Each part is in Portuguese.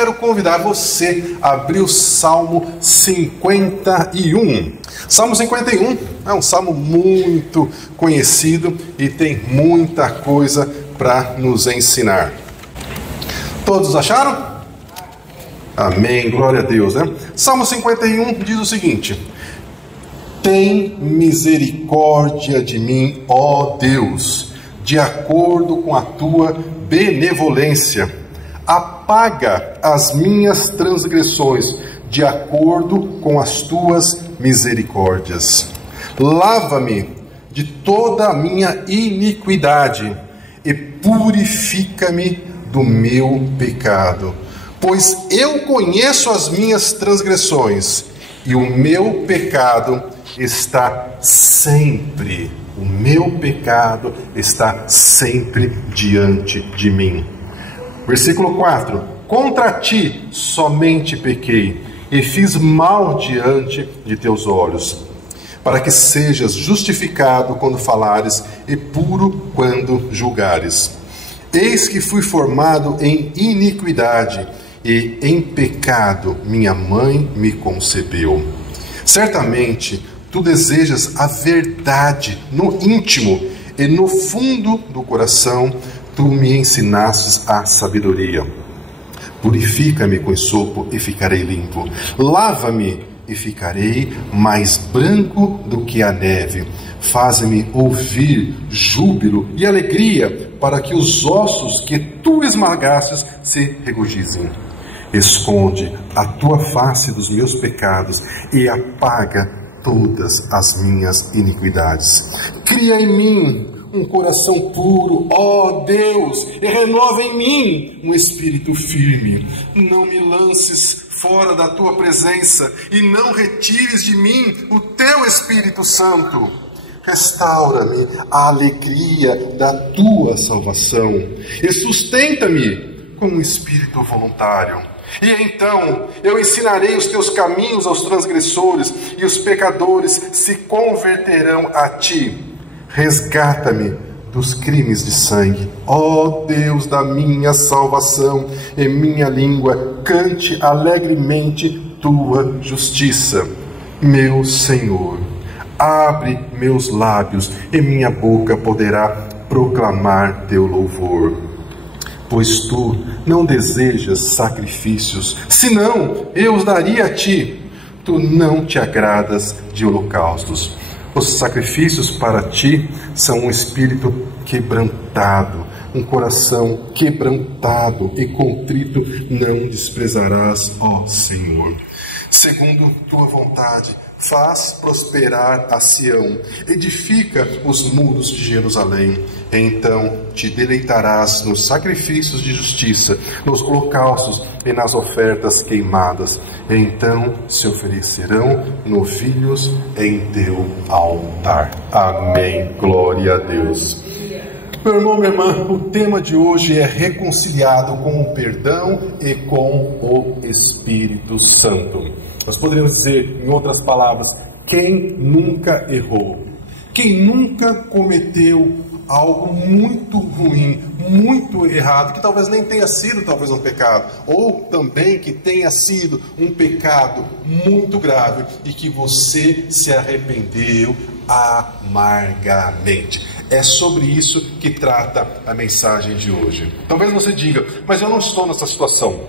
quero convidar você a abrir o Salmo 51. Salmo 51 é um salmo muito conhecido e tem muita coisa para nos ensinar. Todos acharam? Amém, glória a Deus, né? Salmo 51 diz o seguinte: tem misericórdia de mim, ó Deus, de acordo com a tua benevolência. Apaga as minhas transgressões, de acordo com as tuas misericórdias. Lava-me de toda a minha iniquidade e purifica-me do meu pecado. Pois eu conheço as minhas transgressões e o meu pecado está sempre, diante de mim. Versículo 4: contra ti somente pequei e fiz mal diante de teus olhos, para que sejas justificado quando falares e puro quando julgares. Eis que fui formado em iniquidade, e em pecado minha mãe me concebeu. Certamente tu desejas a verdade no íntimo, e no fundo do coração tu me ensinastes a sabedoria. Purifica-me com esopo e ficarei limpo. Lava-me e ficarei mais branco do que a neve. Faze-me ouvir júbilo e alegria, para que os ossos que tu esmagastes se regozijem. Esconde a tua face dos meus pecados e apaga todas as minhas iniquidades. Cria em mim um coração puro, ó Deus, e renova em mim um espírito firme. Não me lances fora da tua presença e não retires de mim o teu Espírito Santo. Restaura-me a alegria da tua salvação e sustenta-me com um espírito voluntário. E então eu ensinarei os teus caminhos aos transgressores, e os pecadores se converterão a ti. Resgata-me dos crimes de sangue, ó Deus da minha salvação, e minha língua cante alegremente tua justiça. Meu Senhor, abre meus lábios, e minha boca poderá proclamar teu louvor. Pois tu não desejas sacrifícios, senão eu os daria a ti. Tu não te agradas de holocaustos. Os sacrifícios para ti são um espírito quebrantado, um coração quebrantado e contrito não desprezarás, ó Senhor. Segundo tua vontade, faz prosperar a Sião, edifica os muros de Jerusalém. Então te deleitarás nos sacrifícios de justiça, nos holocaustos e nas ofertas queimadas. Então se oferecerão novilhos em teu altar. Amém. Glória a Deus. Meu irmão, minha irmã, o tema de hoje é reconciliado com o perdão e com o Espírito Santo. Nós poderíamos dizer, em outras palavras, quem nunca errou? Quem nunca cometeu algo muito ruim, muito errado, que talvez nem tenha sido talvez um pecado, ou também que tenha sido um pecado muito grave e que você se arrependeu amargamente. É sobre isso que trata a mensagem de hoje. Talvez você diga, mas eu não estou nessa situação.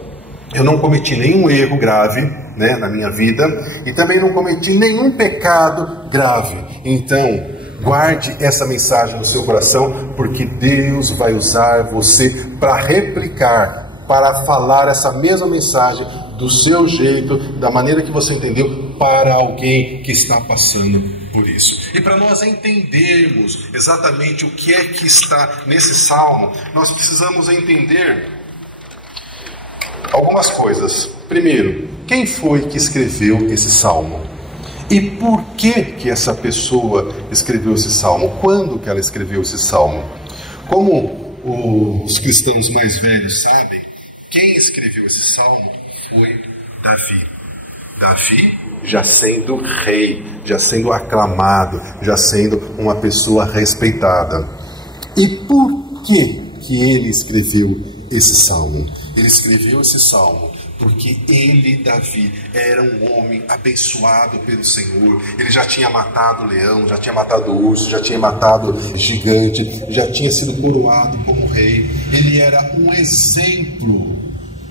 Eu não cometi nenhum erro grave, na minha vida, e também não cometi nenhum pecado grave. Então, guarde essa mensagem no seu coração, porque Deus vai usar você para replicar, para falar essa mesma mensagem do seu jeito, da maneira que você entendeu, para alguém que está passando por isso. E para nós entendermos exatamente o que é que está nesse salmo, nós precisamos entender algumas coisas. Primeiro, quem foi que escreveu esse salmo? E por que essa pessoa escreveu esse salmo? Quando que ela escreveu esse salmo? Como os cristãos mais velhos sabem, quem escreveu esse salmo foi Davi. Davi já sendo rei, já sendo aclamado, já sendo uma pessoa respeitada. E por que ele escreveu esse salmo? Ele escreveu esse salmo porque ele, Davi, era um homem abençoado pelo Senhor. Ele já tinha matado o leão, já tinha matado o urso, já tinha matado o gigante, já tinha sido coroado como rei. Ele era um exemplo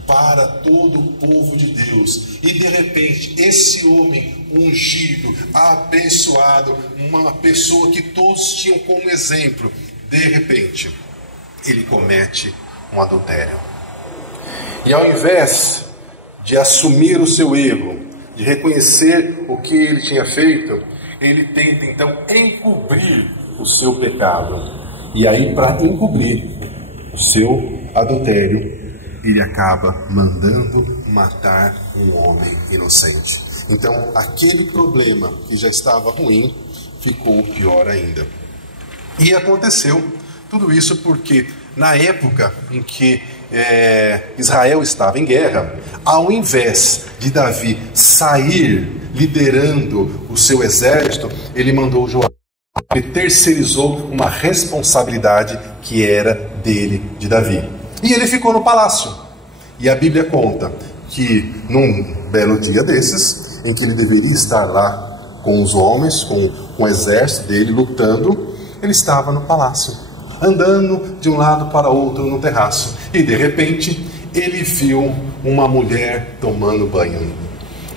para todo o povo de Deus. E de repente, esse homem ungido, abençoado, uma pessoa que todos tinham como exemplo, de repente, ele comete um adultério. E ao invés de assumir o seu erro, de reconhecer o que ele tinha feito, ele tenta então encobrir o seu pecado. E aí, para encobrir o seu adultério, ele acaba mandando matar um homem inocente. Então, aquele problema que já estava ruim, ficou pior ainda. E aconteceu tudo isso porque, na época em que Israel estava em guerra, ao invés de Davi sair liderando o seu exército, ele mandou Joabe. Ele terceirizou uma responsabilidade que era dele, de Davi. E ele ficou no palácio. E a Bíblia conta que num belo dia desses, em que ele deveria estar lá com os homens, com o exército dele lutando, ele estava no palácio, andando de um lado para outro no terraço. E de repente ele viu uma mulher tomando banho.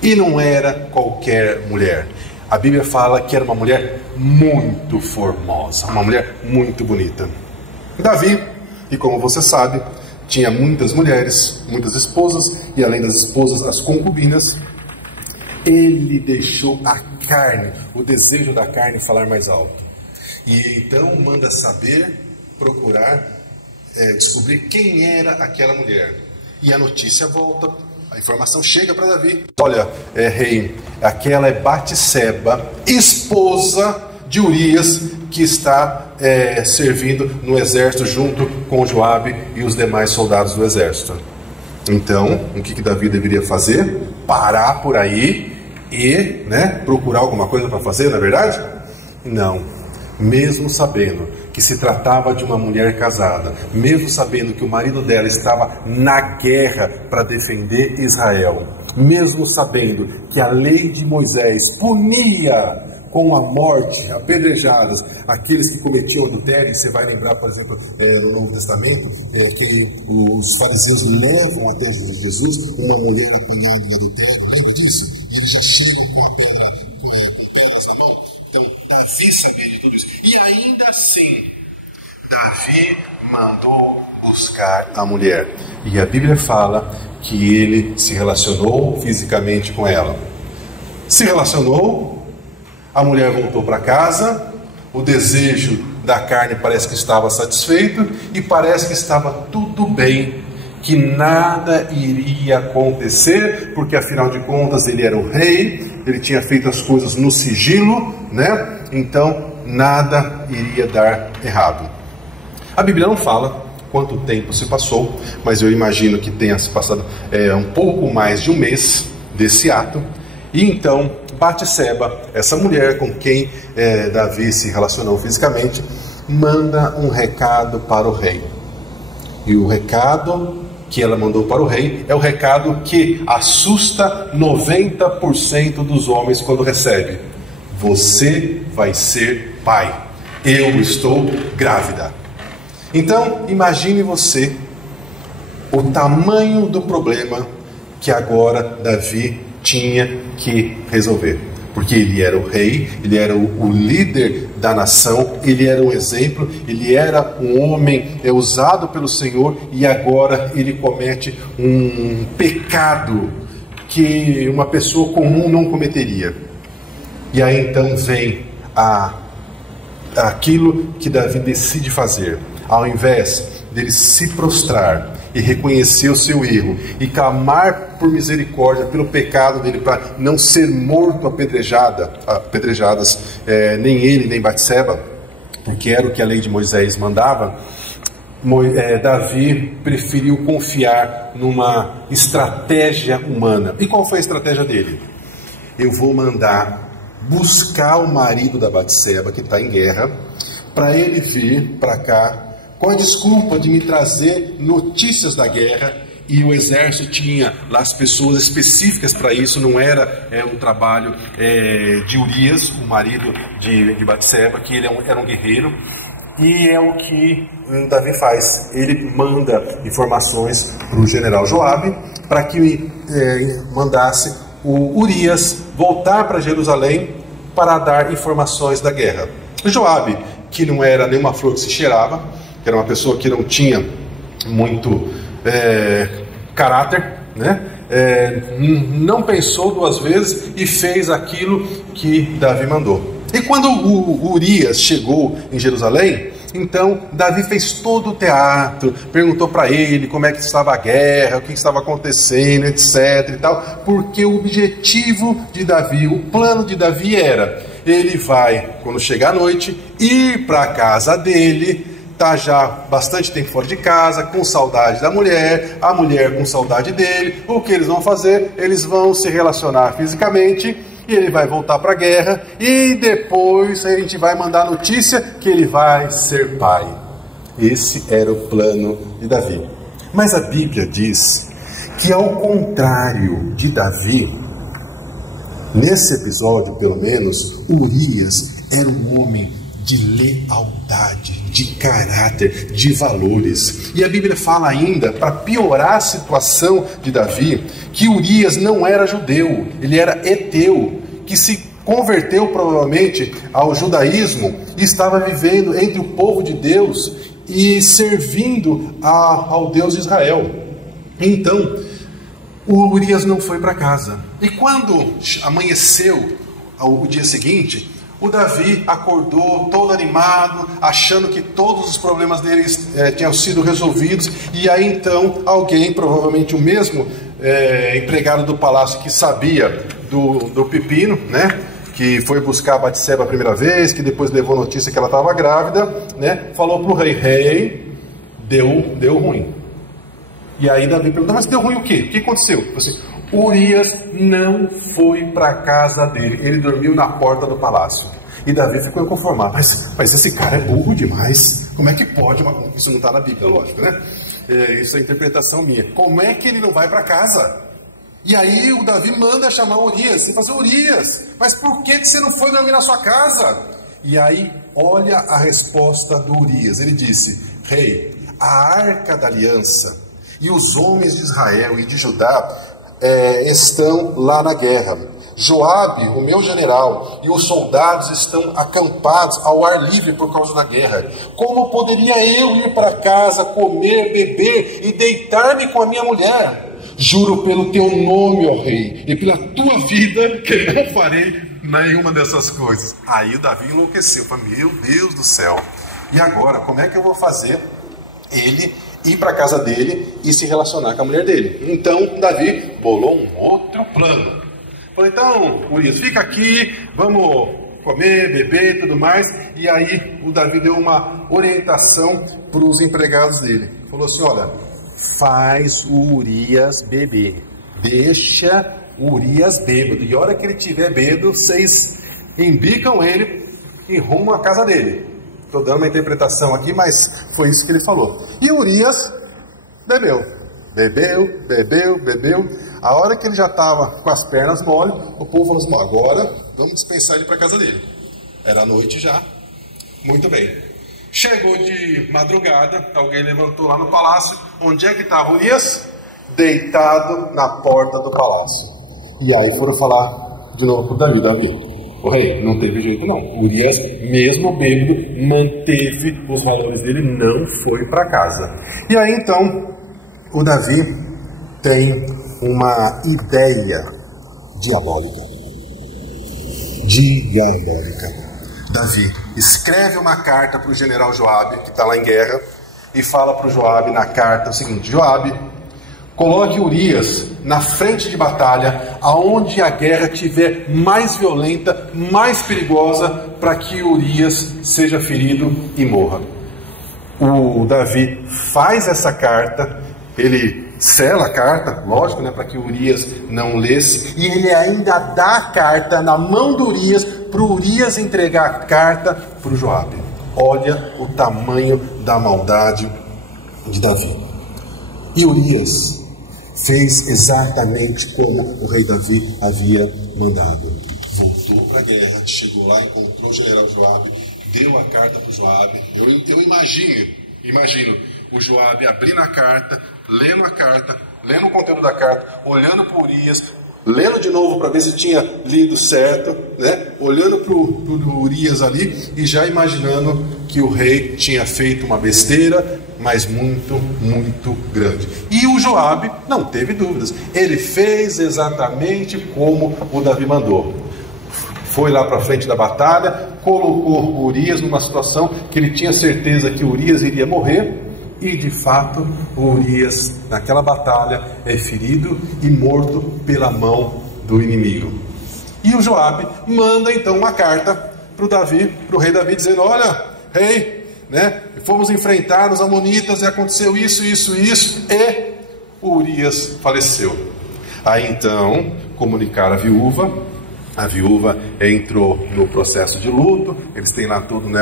E não era qualquer mulher. A Bíblia fala que era uma mulher muito formosa, uma mulher muito bonita. Davi, e como você sabe, tinha muitas mulheres, muitas esposas, e além das esposas, as concubinas. Ele deixou a carne, o desejo da carne falar mais alto. E então manda saber, procurar, descobrir quem era aquela mulher. E a notícia volta, a informação chega para Davi. Olha, rei, aquela é Batseba, esposa de Urias, que está servindo no exército junto com Joabe e os demais soldados do exército. Então, o que Davi deveria fazer? Parar por aí e procurar alguma coisa para fazer, não é verdade? Não. Mesmo sabendo que se tratava de uma mulher casada, mesmo sabendo que o marido dela estava na guerra para defender Israel, mesmo sabendo que a lei de Moisés punia com a morte, apedrejadas, aqueles que cometiam adultério. Você vai lembrar, por exemplo, no Novo Testamento, que os fariseus levam até Jesus uma mulher apanhada em adultério. Lembra disso? Eles já chegam com pedras na mão. Então, Davi sabia de tudo isso. E ainda assim, Davi mandou buscar a mulher. E a Bíblia fala que ele se relacionou fisicamente com ela. Se relacionou, a mulher voltou para casa, o desejo da carne parece que estava satisfeito e parece que estava tudo bem, que nada iria acontecer, porque afinal de contas ele era o rei, ele tinha feito as coisas no sigilo, Então nada iria dar errado. A Bíblia não fala quanto tempo se passou, mas eu imagino que tenha se passado um pouco mais de um mês desse ato. E então Batseba, essa mulher com quem Davi se relacionou fisicamente, manda um recado para o rei. E o recado que ela mandou para o rei é o recado que assusta 90% dos homens quando recebe: você vai ser pai, eu estou grávida. Então imagine você o tamanho do problema que agora Davi tinha que resolver, porque ele era o rei, ele era o líder da nação, ele era um exemplo, ele era um homem usado pelo Senhor, e agora ele comete um pecado que uma pessoa comum não cometeria. E aí então vem aquilo que Davi decide fazer. Ao invés dele se prostrar e reconhecer o seu erro e clamar por misericórdia pelo pecado dele, para não ser morto apedrejadas, nem ele nem Batseba, que era o que a lei de Moisés mandava, Davi preferiu confiar numa estratégia humana. E qual foi a estratégia dele? Eu vou mandar buscar o marido da Batseba, que está em guerra, para ele vir para cá com a desculpa de me trazer notícias da guerra, e o exército tinha lá as pessoas específicas para isso, não era um trabalho de Urias, o marido de Batseba, que ele era um guerreiro. E é o que Davi faz. Ele manda informações para o general Joabe para que mandasse o Urias voltar para Jerusalém para dar informações da guerra. Joabe, que não era nenhuma flor que se cheirava, que era uma pessoa que não tinha muito caráter, né? Não pensou duas vezes e fez aquilo que Davi mandou. E quando o Urias chegou em Jerusalém, então Davi fez todo o teatro, perguntou para ele como é que estava a guerra, o que estava acontecendo, etc. e tal, porque o objetivo de Davi, o plano de Davi era: ele vai, quando chegar a noite, ir para a casa dele, tá já bastante tempo fora de casa, com saudade da mulher, a mulher com saudade dele. O que eles vão fazer? Eles vão se relacionar fisicamente, e ele vai voltar para a guerra, e depois a gente vai mandar notícia que ele vai ser pai. Esse era o plano de Davi. Mas a Bíblia diz que, ao contrário de Davi, nesse episódio pelo menos, Urias era um homem de lealdade, de caráter, de valores. E a Bíblia fala ainda, para piorar a situação de Davi, que Urias não era judeu, ele era heteu, que se converteu provavelmente ao judaísmo e estava vivendo entre o povo de Deus e servindo ao Deus de Israel. Então, o Urias não foi para casa. E quando amanheceu o dia seguinte, o Davi acordou todo animado, achando que todos os problemas dele tinham sido resolvidos. E aí então alguém, provavelmente o mesmo empregado do palácio que sabia do pepino, né, que foi buscar a Batseba a primeira vez, que depois levou notícia que ela estava grávida, né, falou para o rei, deu ruim. E aí Davi perguntou: mas deu ruim o quê? O que aconteceu? Assim, Urias não foi para a casa dele, ele dormiu na porta do palácio. E Davi ficou inconformado: mas esse cara é burro demais, como é que pode? Isso não está na Bíblia, lógico, né? Isso é interpretação minha. Como é que ele não vai para casa? E aí o Davi manda chamar Urias e fala: Urias, mas por que você não foi dormir na sua casa? E aí olha a resposta do Urias. Ele disse: rei, a arca da aliança e os homens de Israel e de Judá estão lá na guerra. Joabe, o meu general, e os soldados estão acampados ao ar livre por causa da guerra. Como poderia eu ir para casa, comer, beber e deitar-me com a minha mulher? Juro pelo teu nome, ó rei, e pela tua vida, que não farei nenhuma dessas coisas. Aí o Davi enlouqueceu, falou: meu Deus do céu, e agora, como é que eu vou fazer ele ir para a casa dele e se relacionar com a mulher dele? Então Davi bolou um outro plano. Falou: então, Urias, fica aqui, vamos comer, beber e tudo mais. E aí o Davi deu uma orientação para os empregados dele. Falou assim: olha, faz o Urias beber, deixa o Urias bêbado, e a hora que ele tiver bêbado, vocês embicam ele e rumam à casa dele. Estou dando uma interpretação aqui, mas foi isso que ele falou. E Urias bebeu. A hora que ele já estava com as pernas mole, o povo falou assim: agora vamos dispensar ele para a casa dele. Era noite já. Muito bem. Chegou de madrugada, alguém levantou lá no palácio. Onde é que estava Urias? Deitado na porta do palácio. E aí foram falar de novo para Davi: o rei, não teve jeito não. Urias, mesmo bêbado, manteve os valores dele, não foi para casa. E aí então o Davi tem uma ideia diabólica. Davi escreve uma carta para o general Joabe, que está lá em guerra, e fala para o Joabe na carta o seguinte: Joabe, coloque Urias na frente de batalha, aonde a guerra estiver mais violenta, mais perigosa, para que Urias seja ferido e morra. O Davi faz essa carta, ele sela a carta, lógico, né, para que Urias não lesse, e ele ainda dá a carta na mão do Urias, para o Urias entregar a carta para o Joabe. Olha o tamanho da maldade de Davi. E Urias fez exatamente como o rei Davi havia mandado. Voltou para a guerra, chegou lá, encontrou o general Joabe, deu a carta para o Joabe. Eu imagino o Joabe abrindo a carta, lendo o conteúdo da carta, olhando para Urias, lendo de novo para ver se tinha lido certo, né? Olhando para o Urias ali e já imaginando que o rei tinha feito uma besteira, mas muito, muito grande. E o Joabe não teve dúvidas. Ele fez exatamente como o Davi mandou. Foi lá para frente da batalha, colocou Urias numa situação que ele tinha certeza que Urias iria morrer. E de fato, Urias, naquela batalha, é ferido e morto pela mão do inimigo. E o Joabe manda então uma carta para o rei Davi, dizendo: olha, rei, né, fomos enfrentar os amonitas e aconteceu isso, e Urias faleceu. Aí então comunicaram a viúva entrou no processo de luto. Eles têm lá tudo, né,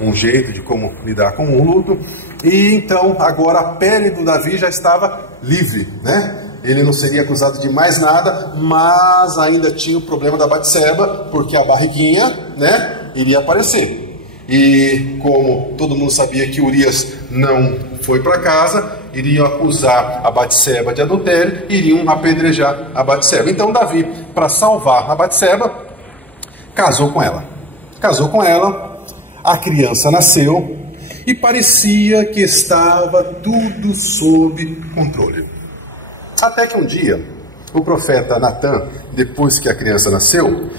um jeito de como lidar com o luto. E então agora a pele do Davi já estava livre, né? Ele não seria acusado de mais nada, mas ainda tinha o problema da Batseba, porque a barriguinha, né, iria aparecer. E como todo mundo sabia que Urias não foi para casa, iriam acusar a Batseba de adultério, iriam apedrejar a Batseba. Então Davi, para salvar a Batseba, casou com ela, a criança nasceu e parecia que estava tudo sob controle. Até que um dia, o profeta Natan, depois que a criança nasceu,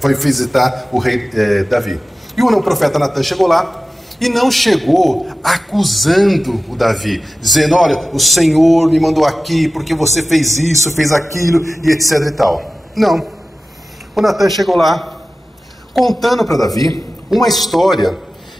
foi visitar o rei Davi. E o profeta Natan chegou lá, e não chegou acusando o Davi, dizendo: olha, o Senhor me mandou aqui porque você fez isso, fez aquilo, e etc e tal. Não. O Natan chegou lá, contando para Davi uma história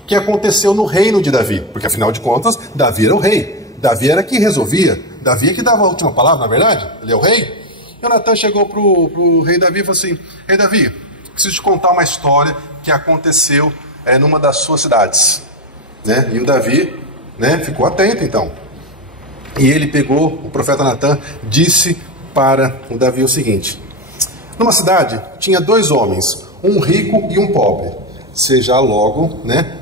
que aconteceu no reino de Davi, porque afinal de contas, Davi era o rei, Davi era quem resolvia, Davi é que dava a última palavra, na verdade, ele é o rei. E o Natan chegou para o rei Davi e falou assim: rei Davi, preciso te contar uma história que aconteceu numa das suas cidades. Né? E o Davi, né, ficou atento então. E ele pegou, o profeta Natan disse para o Davi o seguinte: numa cidade tinha 2 homens, um rico e um pobre. Você já logo, né,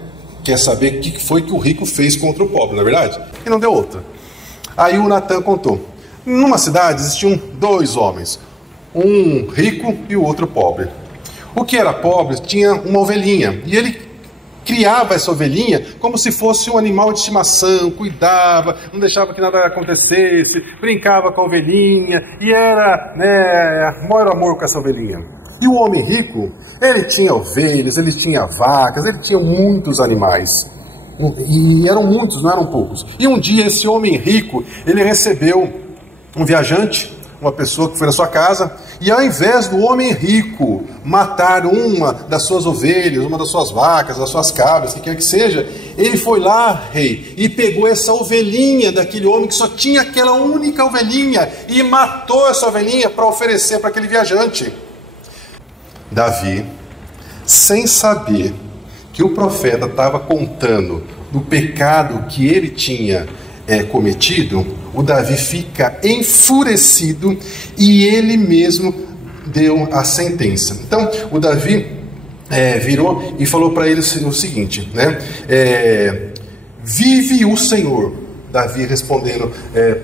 quer saber o que foi que o rico fez contra o pobre, não é verdade? E não deu outra. Aí o Natan contou: numa cidade existiam 2 homens, um rico e o outro pobre. O que era pobre tinha uma ovelhinha, e ele criava essa ovelhinha como se fosse um animal de estimação, cuidava, não deixava que nada acontecesse, brincava com a ovelhinha, e era, né, maior amor com essa ovelhinha. E o homem rico, ele tinha ovelhas, ele tinha vacas, ele tinha muitos animais. E eram muitos, não eram poucos. E um dia esse homem rico, ele recebeu um viajante, uma pessoa que foi na sua casa, e ao invés do homem rico matar uma das suas ovelhas, uma das suas vacas, das suas cabras, que quer que seja, ele foi lá, rei, e pegou essa ovelhinha daquele homem que só tinha aquela única ovelhinha, e matou essa ovelhinha para oferecer para aquele viajante. Davi, sem saber que o profeta estava contando do pecado que ele tinha cometido, o Davi fica enfurecido e ele mesmo deu a sentença. Então o Davi virou e falou para ele o seguinte, né? Vive o Senhor, Davi respondendo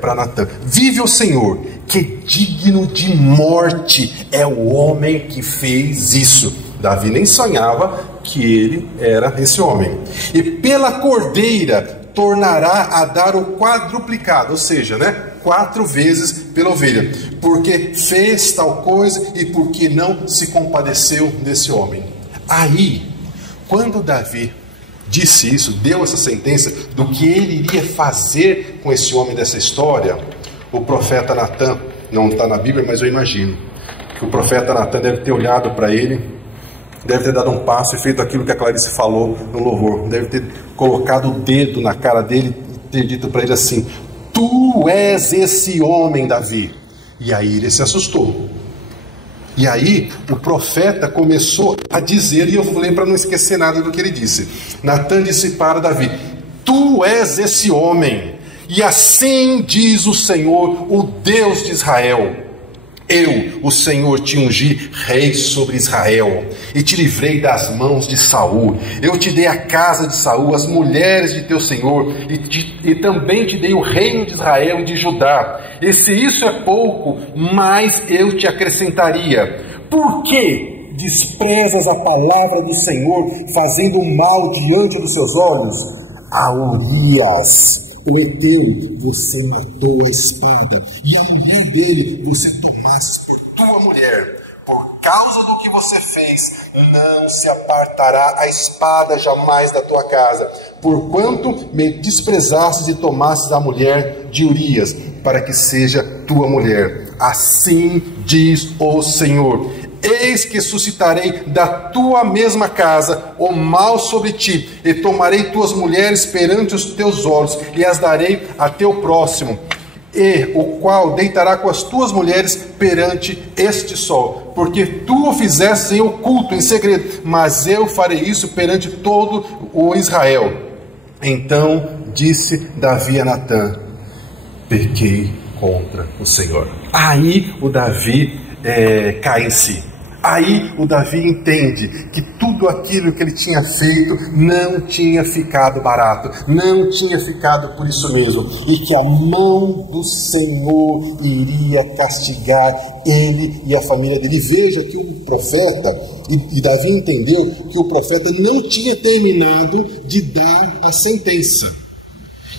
para Natan: vive o Senhor, que digno de morte é o homem que fez isso. Davi nem sonhava que ele era esse homem. E pela cordeira tornará a dar o quadruplicado, ou seja, né, 4 vezes pela ovelha, porque fez tal coisa e porque não se compadeceu desse homem. Aí, quando Davi disse isso, deu essa sentença do que ele iria fazer com esse homem dessa história, o profeta Natan, não está na Bíblia, mas eu imagino que o profeta Natan deve ter olhado para ele, deve ter dado um passo e feito aquilo que a Clarice falou no louvor, deve ter colocado o dedo na cara dele e ter dito para ele assim: tu és esse homem, Davi. E aí ele se assustou. E aí o profeta começou a dizer, e eu vou ler para não esquecer nada do que ele disse. Natan disse para Davi: tu és esse homem. E assim diz o Senhor, o Deus de Israel: eu, o Senhor, te ungi rei sobre Israel, e te livrei das mãos de Saul. Eu te dei a casa de Saul, as mulheres de teu Senhor, e também te dei o reino de Israel e de Judá. E se isso é pouco, mais eu te acrescentaria. Por que desprezas a palavra do Senhor, fazendo o mal diante dos seus olhos? A Urias, o Eteu, você matou a espada, e a mulher dele você tomaste por tua mulher. Por causa do que você fez, não se apartará a espada jamais da tua casa, porquanto me desprezastes e tomastes a mulher de Urias, para que seja tua mulher. Assim diz o Senhor: eis que suscitarei da tua mesma casa o mal sobre ti, e tomarei tuas mulheres perante os teus olhos, e as darei a teu próximo, e o qual deitará com as tuas mulheres perante este sol, porque tu o fizeste em oculto, em segredo, mas eu farei isso perante todo o Israel. Então disse Davi a Natã: pequei contra o Senhor. Aí o Davi cai em si. Aí o Davi entende que tudo aquilo que ele tinha feito não tinha ficado barato, não tinha ficado por isso mesmo, e que a mão do Senhor iria castigar ele e a família dele. Veja que o profeta, e Davi entendeu que o profeta não tinha terminado de dar a sentença.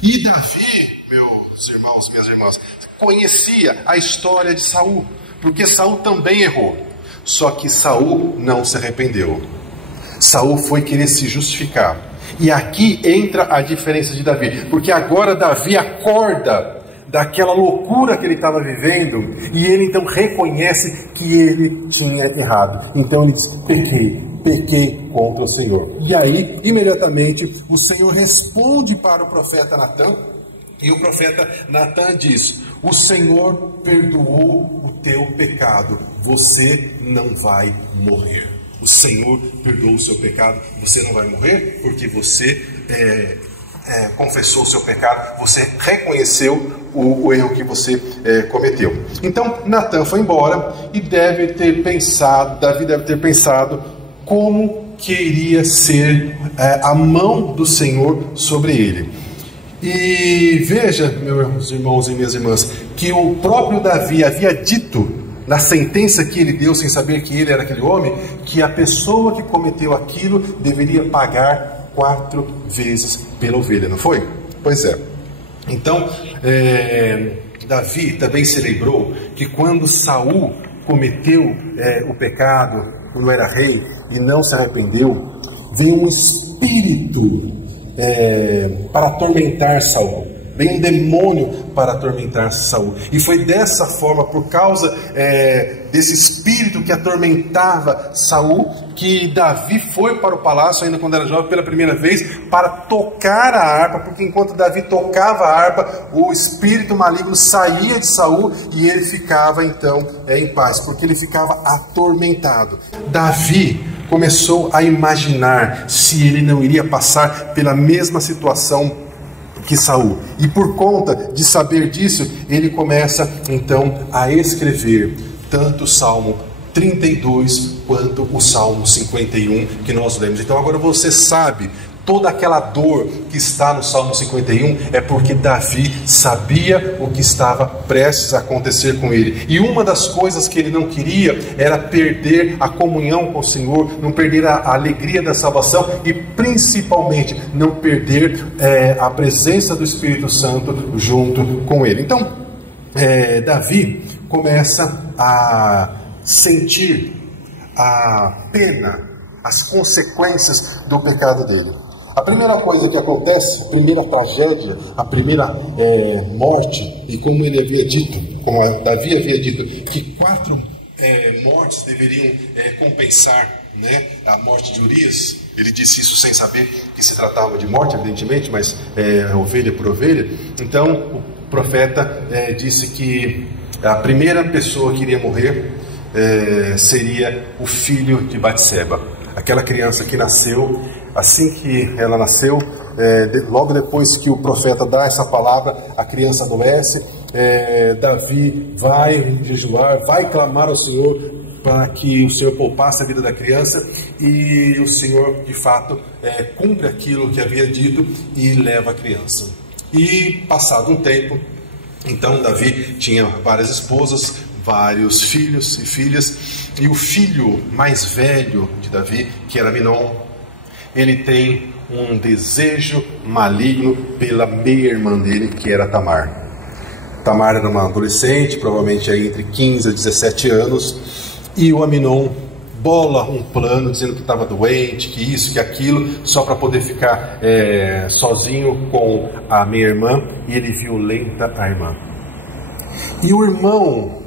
E Davi, meus irmãos, minhas irmãs, conhecia a história de Saul, porque Saul também errou. Só que Saul não se arrependeu. Saul foi querer se justificar. E aqui entra a diferença de Davi, porque agora Davi acorda daquela loucura que ele estava vivendo, e ele então reconhece que ele tinha errado. Então ele diz: pequei contra o Senhor. E aí, imediatamente, o Senhor responde para o profeta Natã, e o profeta Natã diz: o Senhor perdoou o teu pecado, você não vai morrer. O Senhor perdoou o seu pecado, você não vai morrer, porque você confessou o seu pecado, você reconheceu o erro que você cometeu. Então Natã foi embora, e Davi deve ter pensado como que iria ser a mão do Senhor sobre ele. E veja, meus irmãos e minhas irmãs, que o próprio Davi havia dito, na sentença que ele deu, sem saber que ele era aquele homem, que a pessoa que cometeu aquilo deveria pagar 4 vezes pela ovelha, não foi? Pois é. Então, Davi também se lembrou que quando Saul cometeu o pecado, quando era rei, e não se arrependeu, veio um espírito para atormentar Saul. Veio um demônio para atormentar Saul. E foi dessa forma, por causa desse espírito que atormentava Saul, que Davi foi para o palácio, ainda quando era jovem, pela primeira vez, para tocar a harpa, porque enquanto Davi tocava a harpa, o espírito maligno saía de Saul, e ele ficava então em paz, porque ele ficava atormentado. Davi começou a imaginar se ele não iria passar pela mesma situação que Saul. E por conta de saber disso, ele começa então a escrever tanto o Salmo 32 quanto o Salmo 51 que nós lemos. Então agora você sabe, toda aquela dor que está no Salmo 51 é porque Davi sabia o que estava prestes a acontecer com ele. E uma das coisas que ele não queria era perder a comunhão com o Senhor, não perder a alegria da salvação, e principalmente não perder a presença do Espírito Santo junto com ele. Então, Davi começa a sentir a pena, as consequências do pecado dele. A primeira coisa que acontece, a primeira tragédia, a primeira morte, e como ele havia dito, como Davi havia dito, que 4 mortes deveriam compensar, né, a morte de Urias. Ele disse isso sem saber que se tratava de morte, evidentemente, mas ovelha por ovelha. Então o profeta disse que a primeira pessoa que iria morrer seria o filho de Batseba, aquela criança que nasceu. Assim que ela nasceu, logo depois que o profeta dá essa palavra, a criança adoece. Davi vai jejuar, vai clamar ao Senhor para que o Senhor poupasse a vida da criança, e o Senhor de fato cumpre aquilo que havia dito e leva a criança. E passado um tempo, então Davi tinha várias esposas, vários filhos e filhas, e o filho mais velho de Davi, que era Amnon, ele tem um desejo maligno pela meia-irmã dele, que era Tamar. Tamar era uma adolescente, provavelmente aí entre 15 a 17 anos, e o Amnon bola um plano dizendo que estava doente, que isso, que aquilo, só para poder ficar sozinho com a meia-irmã, e ele violenta a irmã. E o irmão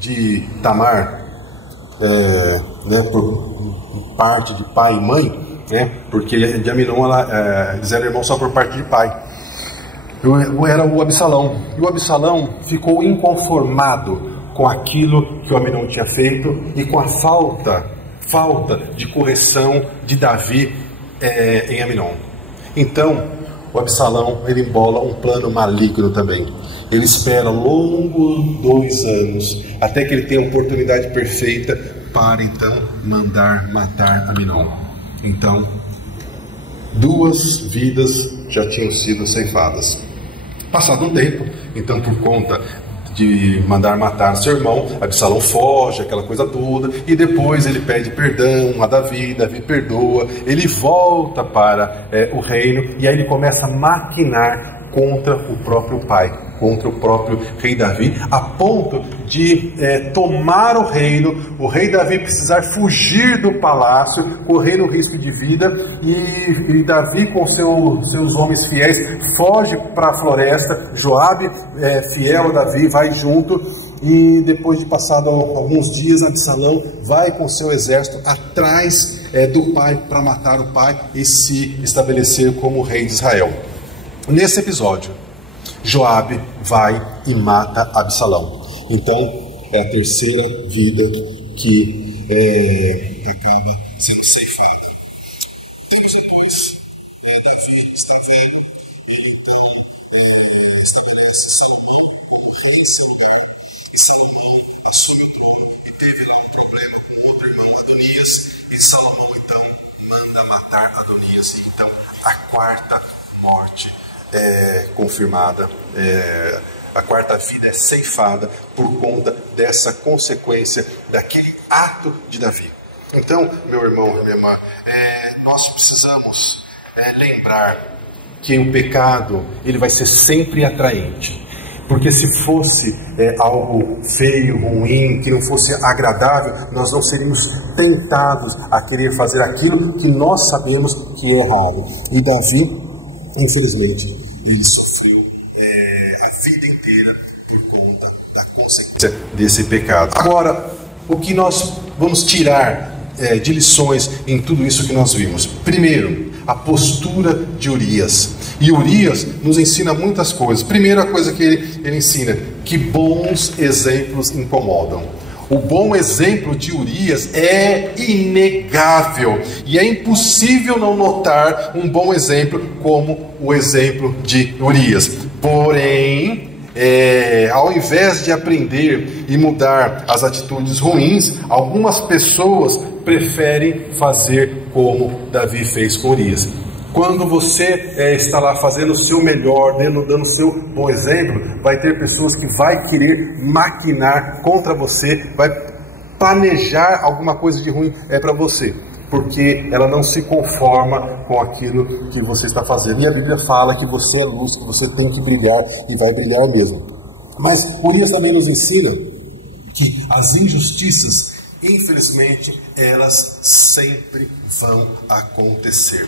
de Tamar, por parte de pai e mãe, porque de Amnon eles eram irmãos só por parte de pai, era o Absalão. E o Absalão ficou inconformado com aquilo que o Amnon tinha feito e com a falta de correção de Davi em Amnon. Então o Absalão, ele embola um plano maligno também. Ele espera longos 2 anos até que ele tenha a oportunidade perfeita para então mandar matar Amnon. Então 2 vidas já tinham sido ceifadas. Passado um tempo, então, por conta de mandar matar seu irmão, Absalão foge, aquela coisa toda, e depois ele pede perdão a Davi, Davi perdoa, ele volta para o reino, e aí ele começa a maquinar contra o próprio pai, contra o próprio rei Davi, a ponto de tomar o reino, o rei Davi precisar fugir do palácio, correndo risco de vida, e Davi com seus homens fiéis foge para a floresta. Joabe, fiel a Davi, vai junto, e depois de passado alguns dias, Absalão vai com seu exército atrás do pai para matar o pai e se estabelecer como rei de Israel. Nesse episódio, Joabe vai e mata Absalão. Então, é a terceira vida que acaba sendo ceifada. Temos dois. Davi está velho. Estabelece Salomão. E Salomão assume o trono. E teve ali um problema com outro irmão, Adonias. E Salomão, então, manda matar Adonias. Então, a quarta morte confirmada, a quarta vida é ceifada por conta dessa consequência daquele ato de Davi. Então, meu irmão, minha irmã, nós precisamos lembrar que o pecado ele vai ser sempre atraente. Porque se fosse algo feio, ruim, que não fosse agradável, nós não seríamos tentados a querer fazer aquilo que nós sabemos que é errado. E Davi, infelizmente, ele sofreu a vida inteira por conta da consequência desse pecado. Agora, o que nós vamos tirar de lições em tudo isso que nós vimos? Primeiro, a postura de Urias. E Urias nos ensina muitas coisas. Primeira coisa que ele ensina, que bons exemplos incomodam. O bom exemplo de Urias é inegável, e é impossível não notar um bom exemplo como o exemplo de Urias. Porém, ao invés de aprender e mudar as atitudes ruins, algumas pessoas preferem fazer como Davi fez com Urias. Quando você está lá fazendo o seu melhor, dando o seu bom exemplo, vai ter pessoas que vai querer maquinar contra você, vai planejar alguma coisa de ruim para você, porque ela não se conforma com aquilo que você está fazendo. E a Bíblia fala que você é luz, que você tem que brilhar e vai brilhar mesmo. Mas Urias também nos ensina que as injustiças, infelizmente, elas sempre vão acontecer.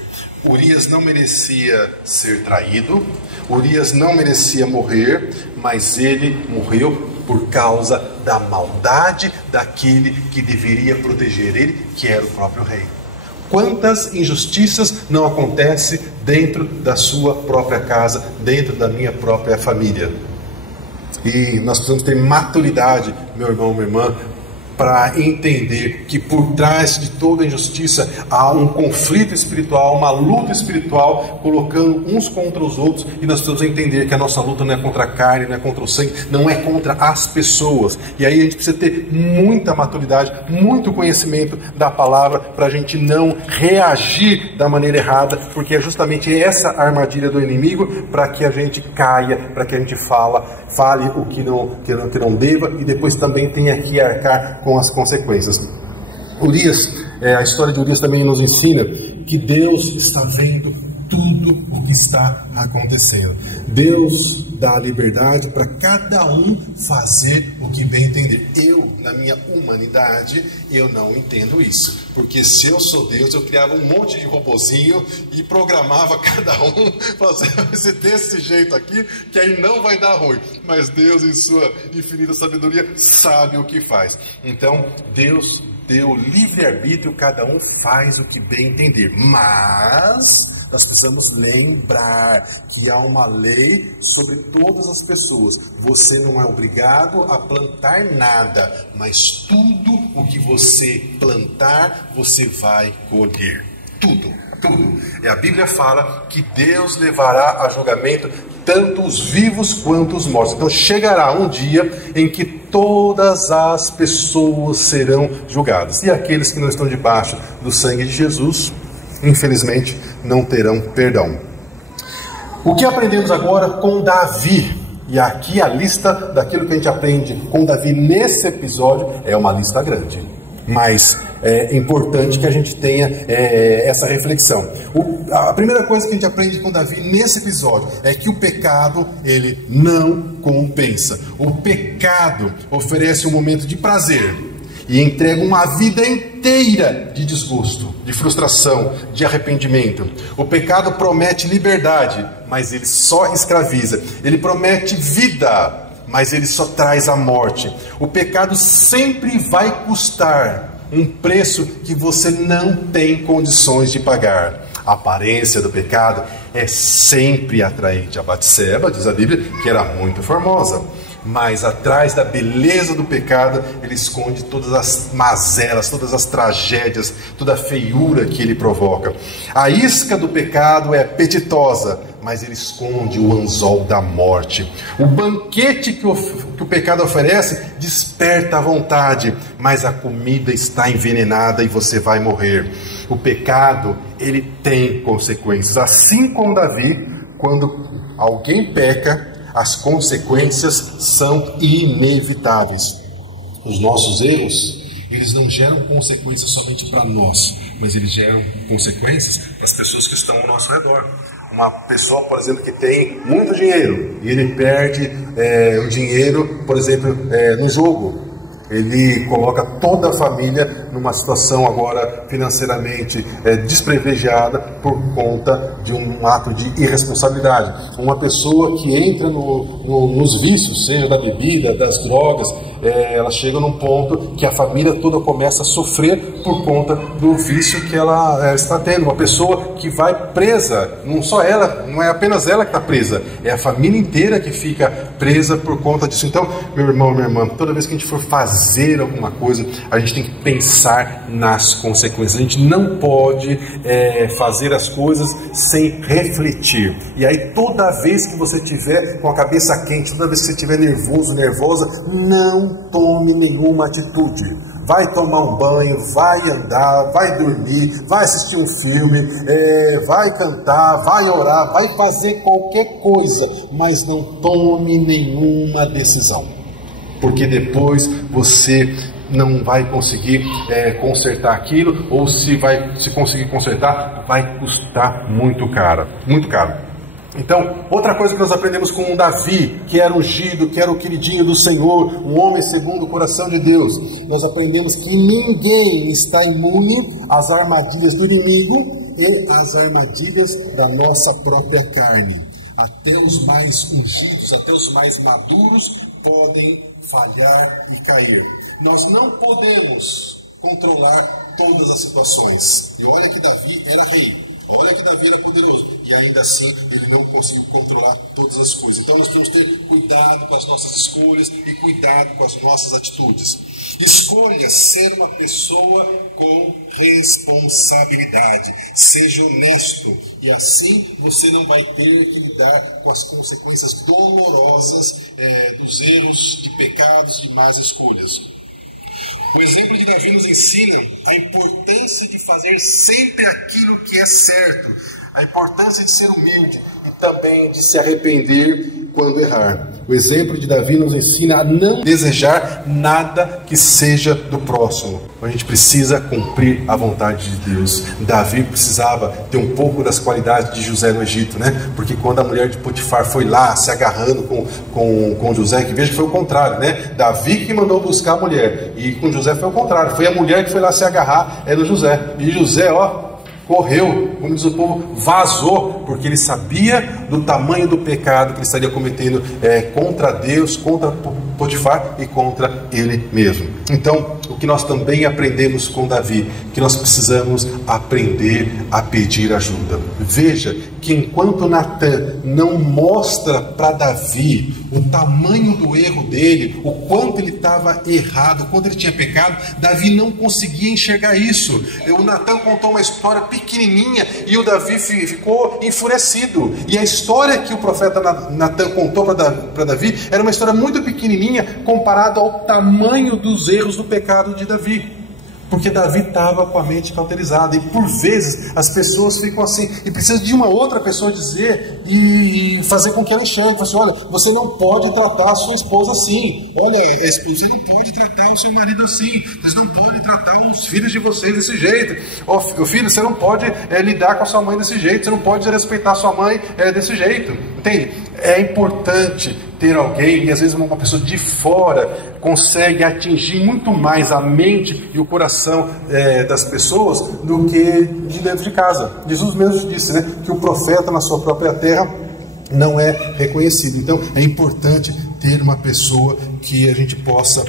Urias não merecia ser traído, Urias não merecia morrer, mas ele morreu por causa da maldade daquele que deveria proteger ele, que era o próprio rei. Quantas injustiças não acontecem dentro da sua própria casa, dentro da minha própria família? E nós precisamos ter maturidade, meu irmão, minha irmã, para entender que por trás de toda injustiça há um conflito espiritual, uma luta espiritual, colocando uns contra os outros, e nós precisamos entender que a nossa luta não é contra a carne, não é contra o sangue, não é contra as pessoas. E aí a gente precisa ter muita maturidade, muito conhecimento da palavra, para a gente não reagir da maneira errada, porque é justamente essa a armadilha do inimigo, para que a gente caia, para que a gente fale o que não deva, e depois também tenha que arcar com as consequências. Urias, a história de Urias também nos ensina que Deus está vendo tudo o que está acontecendo. Deus dá liberdade para cada um fazer o que bem entender. Eu, na minha humanidade, eu não entendo isso. Porque se eu sou Deus, eu criava um monte de robozinho e programava cada um fazer desse jeito aqui, que aí não vai dar ruim. Mas Deus, em sua infinita sabedoria, sabe o que faz. Então, Deus deu livre-arbítrio, cada um faz o que bem entender. Mas nós precisamos lembrar que há uma lei sobre todas as pessoas. Você não é obrigado a plantar nada, mas tudo o que você plantar, você vai colher. Tudo. E a Bíblia fala que Deus levará a julgamento tanto os vivos quanto os mortos. Então chegará um dia em que todas as pessoas serão julgadas. E aqueles que não estão debaixo do sangue de Jesus, infelizmente, não terão perdão. O que aprendemos agora com Davi? E aqui a lista daquilo que a gente aprende com Davi nesse episódio é uma lista grande. Mas é importante que a gente tenha essa reflexão. A primeira coisa que a gente aprende com Davi nesse episódio é que o pecado, ele não compensa. O pecado oferece um momento de prazer e entrega uma vida inteira de desgosto, de frustração, de arrependimento. O pecado promete liberdade, mas ele só escraviza. Ele promete vida, mas ele só traz a morte. O pecado sempre vai custar um preço que você não tem condições de pagar. A aparência do pecado é sempre atraente. A Batseba, diz a Bíblia, que era muito formosa. Mas atrás da beleza do pecado, ele esconde todas as mazelas, todas as tragédias, toda a feiura que ele provoca. A isca do pecado é apetitosa, mas ele esconde o anzol da morte. O banquete que o pecado oferece desperta a vontade, mas a comida está envenenada e você vai morrer. O pecado, ele tem consequências. Assim como Davi, quando alguém peca, as consequências são inevitáveis. Os nossos erros, eles não geram consequências somente para nós, mas eles geram consequências para as pessoas que estão ao nosso redor. Uma pessoa, por exemplo, que tem muito dinheiro e ele perde o dinheiro, por exemplo, no jogo. Ele coloca toda a família numa situação agora financeiramente desprivilegiada por conta de um ato de irresponsabilidade. Uma pessoa que entra nos vícios, seja da bebida, das drogas, ela chega num ponto que a família toda começa a sofrer por conta do vício que ela está tendo. Uma pessoa que vai presa, não é apenas ela que está presa, é a família inteira que fica presa por conta disso. Então, meu irmão, minha irmã, toda vez que a gente for fazer alguma coisa, a gente tem que pensar nas consequências. A gente não pode fazer as coisas sem refletir. E aí, toda vez que você estiver com a cabeça quente, toda vez que você estiver nervoso, nervosa, não tome nenhuma atitude. Vai tomar um banho, vai andar, vai dormir, vai assistir um filme, vai cantar, vai orar, vai fazer qualquer coisa, mas não tome nenhuma decisão, porque depois você não vai conseguir consertar aquilo, ou se conseguir consertar, vai custar muito caro, muito caro. Então, outra coisa que nós aprendemos com Davi, que era ungido, que era o queridinho do Senhor, um homem segundo o coração de Deus, nós aprendemos que ninguém está imune às armadilhas do inimigo e às armadilhas da nossa própria carne. Até os mais ungidos, até os mais maduros podem falhar e cair. Nós não podemos controlar todas as situações. E olha que Davi era rei. Olha que Davi era poderoso. E ainda assim, ele não conseguiu controlar todas as coisas. Então nós temos que ter cuidado com as nossas escolhas e cuidado com as nossas atitudes. Escolha ser uma pessoa com responsabilidade. Seja honesto. E assim você não vai ter que lidar com as consequências dolorosas dos erros, de pecados, de más escolhas. O exemplo de Davi nos ensina a importância de fazer sempre aquilo que é certo, a importância de ser humilde e também de se arrepender quando errar. O exemplo de Davi nos ensina a não desejar nada que seja do próximo. A gente precisa cumprir a vontade de Deus. Davi precisava ter um pouco das qualidades de José no Egito, né? Porque quando a mulher de Potifar foi lá se agarrando com José, que veja que foi o contrário, né? Davi que mandou buscar a mulher, e com José foi o contrário. Foi a mulher que foi lá se agarrar no José. E José, correu, como diz o povo, vazou, porque ele sabia do tamanho do pecado que ele estaria cometendo contra Deus, contra Potifar e contra ele mesmo. Então, o que nós também aprendemos com Davi, que nós precisamos aprender a pedir ajuda. Veja que enquanto Natan não mostra para Davi o tamanho do erro dele, o quanto ele estava errado, o quanto ele tinha pecado, Davi não conseguia enxergar isso. O Natan contou uma história pequenininha e o Davi ficou enfurecido. E a história que o profeta Natan contou para Davi era uma história muito pequenininha comparado ao tamanho dos erros do pecado de Davi. Porque Davi estava com a mente cauterizada. E por vezes as pessoas ficam assim, e precisa de uma outra pessoa dizer e fazer com que ela enxergue. Assim, olha, você não pode tratar a sua esposa assim. Olha, você não pode tratar o seu marido assim. Você não pode tratar os filhos de vocês desse jeito. Filho, você não pode lidar com a sua mãe desse jeito. Você não pode respeitar a sua mãe desse jeito. Entende? É importante ter alguém, e às vezes uma pessoa de fora consegue atingir muito mais a mente e o coração das pessoas do que de dentro de casa. Jesus mesmo disse, né, que o profeta na sua própria terra não é reconhecido. Então é importante ter uma pessoa que a gente possa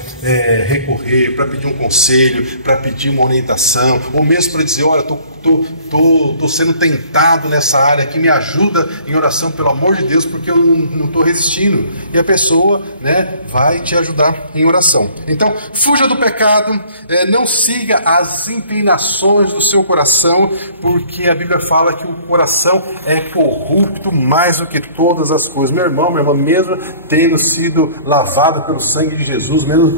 recorrer para pedir um conselho, para pedir uma orientação, ou mesmo para dizer, olha, estou sendo tentado nessa área aqui, me ajuda em oração, pelo amor de Deus, porque eu não estou resistindo. E a pessoa, né, vai te ajudar em oração. Então, fuja do pecado, não siga as inclinações do seu coração, porque a Bíblia fala que o coração é corrupto mais do que todas as coisas. Meu irmão, minha irmã, mesmo tendo sido lavado pelo sangue de Jesus, mesmo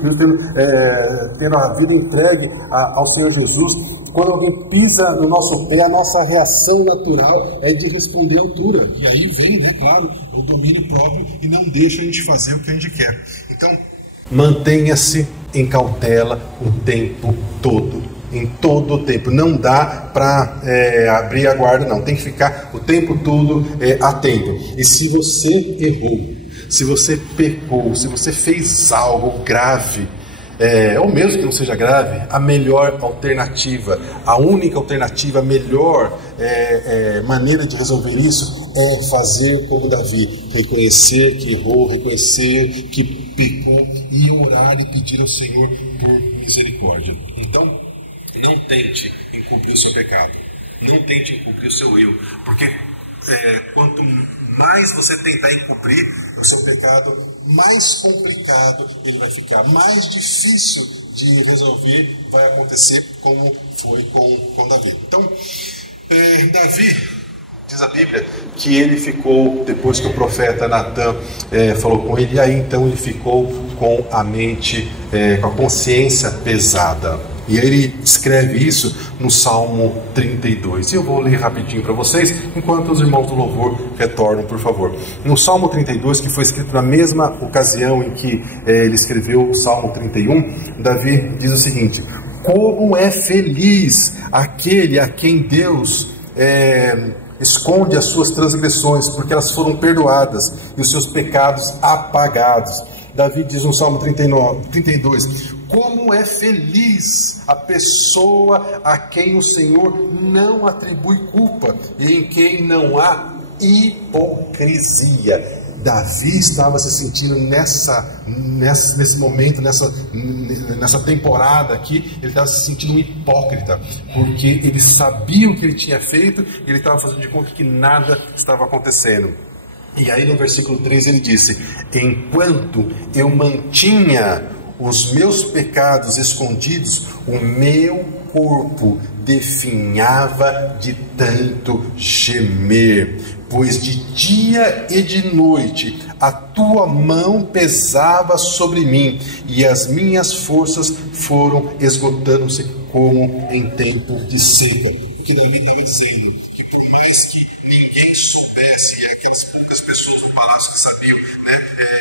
tendo a vida entregue ao Senhor Jesus, quando alguém pisa no nosso pé, a nossa reação natural é de responder à altura. E aí vem, né, claro, o domínio próprio e não deixa a gente fazer o que a gente quer. Então, mantenha-se em cautela o tempo todo. Em todo o tempo. Não dá para abrir a guarda, não. Tem que ficar o tempo todo atento. E se você errou, se você pecou, se você fez algo grave, ou mesmo que não seja grave, a melhor alternativa, a única alternativa, a melhor maneira de resolver isso é fazer como Davi, reconhecer que errou, reconhecer que pecou e orar e pedir ao Senhor por misericórdia. Então, não tente encobrir o seu pecado, não tente encobrir o seu erro, porque quanto mais você tentar encobrir o seu pecado, mais complicado ele vai ficar, mais difícil de resolver vai acontecer, como foi com Davi. Então, Davi, diz a Bíblia, que ele ficou, depois que o profeta Natan falou com ele, e aí então ele ficou com a mente, com a consciência pesada. E ele escreve isso no Salmo 32. E eu vou ler rapidinho para vocês, enquanto os irmãos do louvor retornam, por favor. No Salmo 32, que foi escrito na mesma ocasião em que ele escreveu o Salmo 31, Davi diz o seguinte: como é feliz aquele a quem Deus esconde as suas transgressões, porque elas foram perdoadas e os seus pecados apagados. Davi diz no Salmo 32, como é feliz a pessoa a quem o Senhor não atribui culpa e em quem não há hipocrisia. Davi estava se sentindo nesse momento, nessa temporada aqui, ele estava se sentindo um hipócrita, porque ele sabia o que ele tinha feito e ele estava fazendo de conta que nada estava acontecendo. E aí no versículo 3 ele disse: enquanto eu mantinha os meus pecados escondidos, o meu corpo definhava de tanto gemer, pois de dia e de noite a tua mão pesava sobre mim, e as minhas forças foram esgotando-se como em tempo de seca. O que Davi estava dizendo? Que por mais que ninguém soubesse, e aquelas poucas pessoas do palácio que sabiam,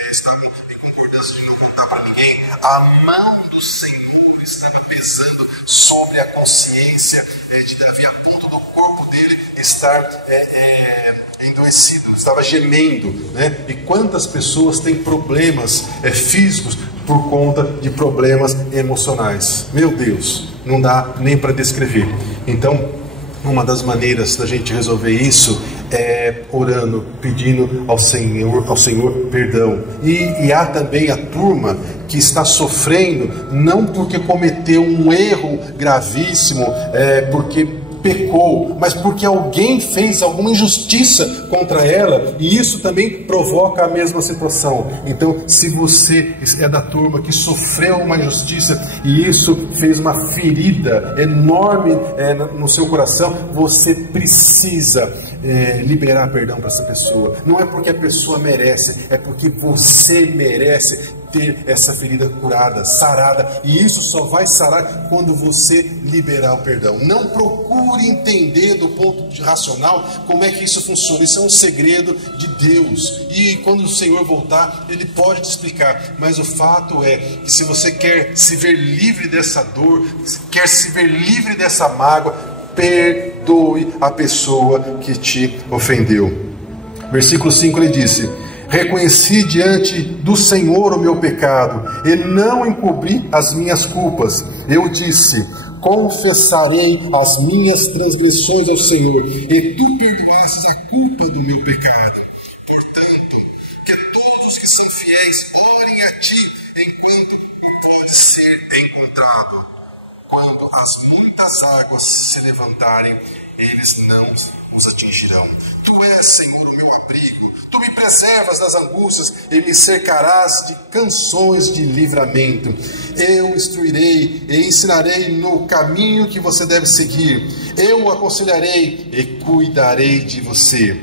estavam em concordância de não contar para ninguém, a mão do Senhor estava pesando sobre a consciência de Davi, a ponto do corpo dele estar endoecido, estava gemendo, né? E quantas pessoas têm problemas físicos por conta de problemas emocionais? Meu Deus, não dá nem para descrever. Então, uma das maneiras da gente resolver isso é orando, pedindo ao Senhor perdão. E há também a turma que está sofrendo, não porque cometeu um erro gravíssimo, porque pecou, mas porque alguém fez alguma injustiça contra ela, e isso também provoca a mesma situação. Então, se você é da turma que sofreu uma injustiça e isso fez uma ferida enorme no seu coração, você precisa liberar perdão para essa pessoa. Não é porque a pessoa merece, é porque você merece ter essa ferida curada, sarada, e isso só vai sarar quando você liberar o perdão. Não procure entender do ponto racional como é que isso funciona. Isso é um segredo de Deus, e quando o Senhor voltar, Ele pode te explicar, mas o fato é que se você quer se ver livre dessa dor, quer se ver livre dessa mágoa, perdoe a pessoa que te ofendeu. Versículo 5 ele disse: reconheci diante do Senhor o meu pecado e não encobri as minhas culpas. Eu disse: confessarei as minhas transgressões ao Senhor, e tu perdoastes a culpa do meu pecado. Portanto, que todos que são fiéis orem a ti enquanto não pode ser encontrado. Quando as muitas águas se levantarem, eles não os atingirão. Tu és, Senhor, o meu abrigo. Tu me preservas das angústias e me cercarás de canções de livramento. Eu instruirei e ensinarei no caminho que você deve seguir. Eu o aconselharei e cuidarei de você.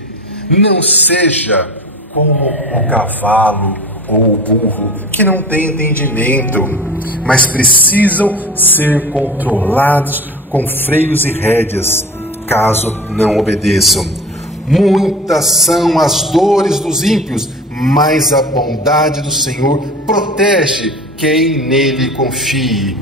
Não seja como o cavalo ou o burro, que não tem entendimento, mas precisam ser controlados com freios e rédeas, caso não obedeçam. Muitas são as dores dos ímpios, mas a bondade do Senhor protege quem nele confie.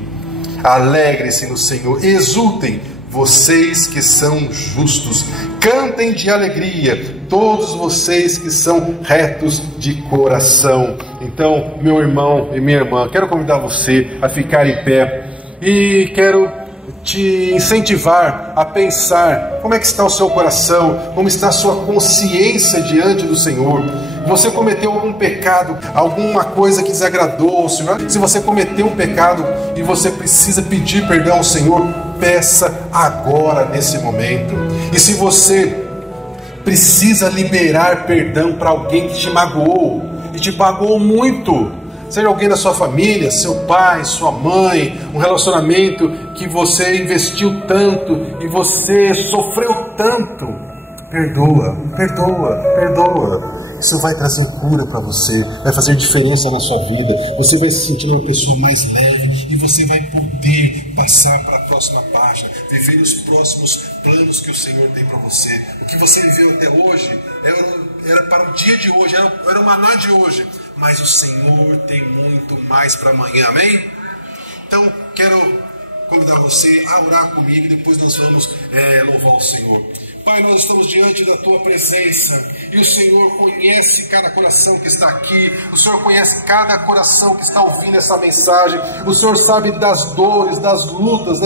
Alegre-se no Senhor, exultem, vocês que são justos, cantem de alegria, todos vocês que são retos de coração. Então, meu irmão e minha irmã, quero convidar você a ficar em pé e quero te incentivar a pensar como é que está o seu coração, como está a sua consciência diante do Senhor. Você cometeu algum pecado, alguma coisa que desagradou ao Senhor? Se você cometeu um pecado e você precisa pedir perdão ao Senhor, peça agora, nesse momento. E se você precisa liberar perdão para alguém que te magoou, e te magoou muito, seja alguém da sua família, seu pai, sua mãe, um relacionamento que você investiu tanto e você sofreu tanto, perdoa. Isso vai trazer cura para você, vai fazer diferença na sua vida, você vai se sentir uma pessoa mais leve e você vai poder passar para a próxima página, viver os próximos planos que o Senhor tem para você. O que você viveu até hoje era para o dia de hoje, era o maná de hoje, mas o Senhor tem muito mais para amanhã, amém? Então, quero convidar você a orar comigo e depois nós vamos louvar o Senhor. Pai, nós estamos diante da Tua presença e o Senhor conhece cada coração que está aqui, o Senhor conhece cada coração que está ouvindo essa mensagem, o Senhor sabe das dores, das lutas,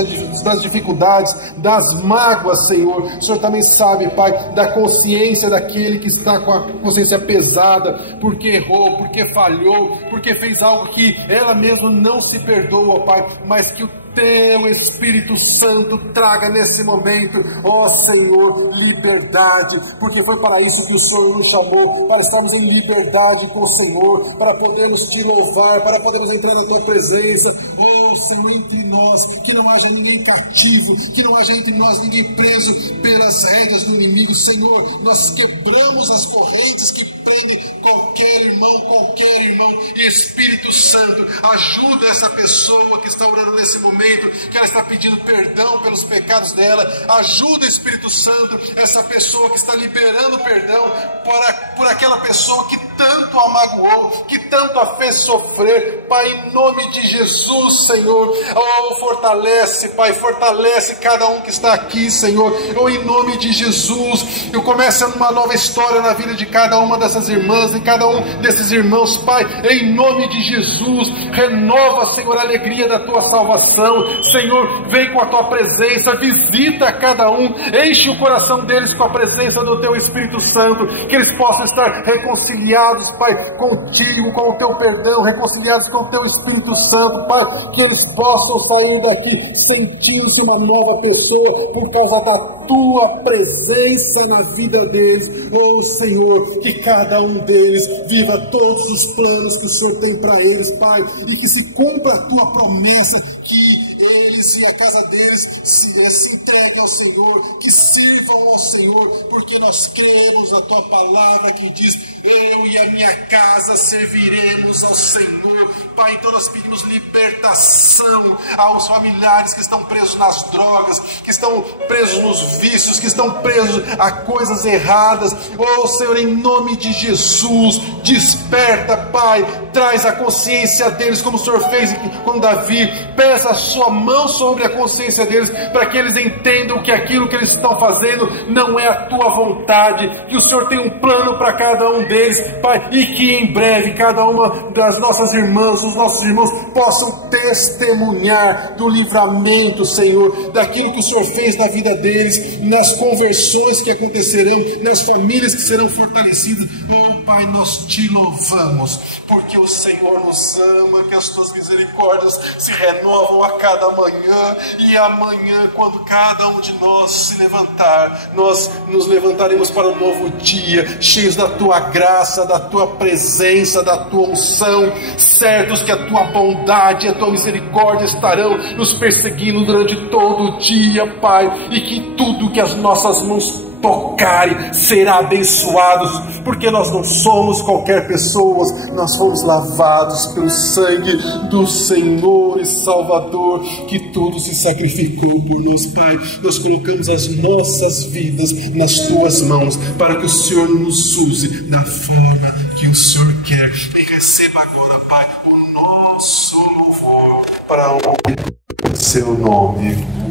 das dificuldades, das mágoas, Senhor. O Senhor também sabe, Pai, da consciência daquele que está com a consciência pesada, porque errou, porque falhou, porque fez algo que ela mesma não se perdoa, Pai, mas que o Teu Espírito Santo traga nesse momento, ó Senhor, liberdade, porque foi para isso que o Senhor nos chamou, para estarmos em liberdade com o Senhor, para podermos Te louvar, para podermos entrar na Tua presença, ó Senhor, entre nós, que não haja ninguém cativo, que não haja entre nós ninguém preso pelas regras do inimigo, Senhor. Nós quebramos as correntes que prendem qualquer irmão, e Espírito Santo, ajuda essa pessoa que está orando nesse momento, que ela está pedindo perdão pelos pecados dela. Ajuda, Espírito Santo, essa pessoa que está liberando perdão por aquela pessoa que tanto a magoou, que tanto a fez sofrer. Pai, em nome de Jesus, Senhor, oh, fortalece, Pai, fortalece cada um que está aqui, Senhor, oh, em nome de Jesus. Eu começo uma nova história na vida de cada uma dessas irmãs, de cada um desses irmãos, Pai, em nome de Jesus. Renova, Senhor, a alegria da Tua salvação, Senhor, vem com a Tua presença, visita cada um, enche o coração deles com a presença do Teu Espírito Santo, que eles possam estar reconciliados, Pai, contigo, com o Teu perdão, reconciliados com o Teu Espírito Santo, Pai, que eles possam sair daqui sentindo-se uma nova pessoa por causa da Tua presença na vida deles. Oh Senhor, que cada um deles viva todos os planos que o Senhor tem para eles, Pai, e que se cumpra a Tua promessa, que eles e a casa deles se entreguem ao Senhor, que sirvam ao Senhor, porque nós cremos na Tua palavra que diz: eu e a minha casa serviremos ao Senhor. Pai, então nós pedimos libertação aos familiares que estão presos nas drogas, que estão presos nos vícios, que estão presos a coisas erradas. Oh Senhor, em nome de Jesus, desperta, Pai, traz a consciência deles, como o Senhor fez com Davi. Peça a Sua mão sobre a consciência deles, para que eles entendam que aquilo que eles estão fazendo não é a Tua vontade, que o Senhor tem um plano para cada um deles, Pai, e que em breve cada uma das nossas irmãs, dos nossos irmãos, possam testemunhar do livramento, Senhor, daquilo que o Senhor fez na vida deles, nas conversões que acontecerão, nas famílias que serão fortalecidas. Oh Pai, nós Te louvamos, porque o Senhor nos ama, que as Tuas misericórdias se renovam a cada manhã, e amanhã, quando cada um de nós se levantar, nós nos levantaremos para um novo dia, cheios da Tua graça, da Tua presença, da Tua unção, certos que a Tua bondade e a Tua misericórdia estarão nos perseguindo durante todo o dia, Pai, e que tudo que as nossas mãos tocarem será abençoados, porque nós não somos qualquer pessoa, nós fomos lavados pelo sangue do Senhor e Salvador, que tudo se sacrificou por nós, Pai. Nós colocamos as nossas vidas nas Tuas mãos, para que o Senhor nos use da forma que o Senhor quer, e receba agora, Pai, o nosso louvor para o Seu nome.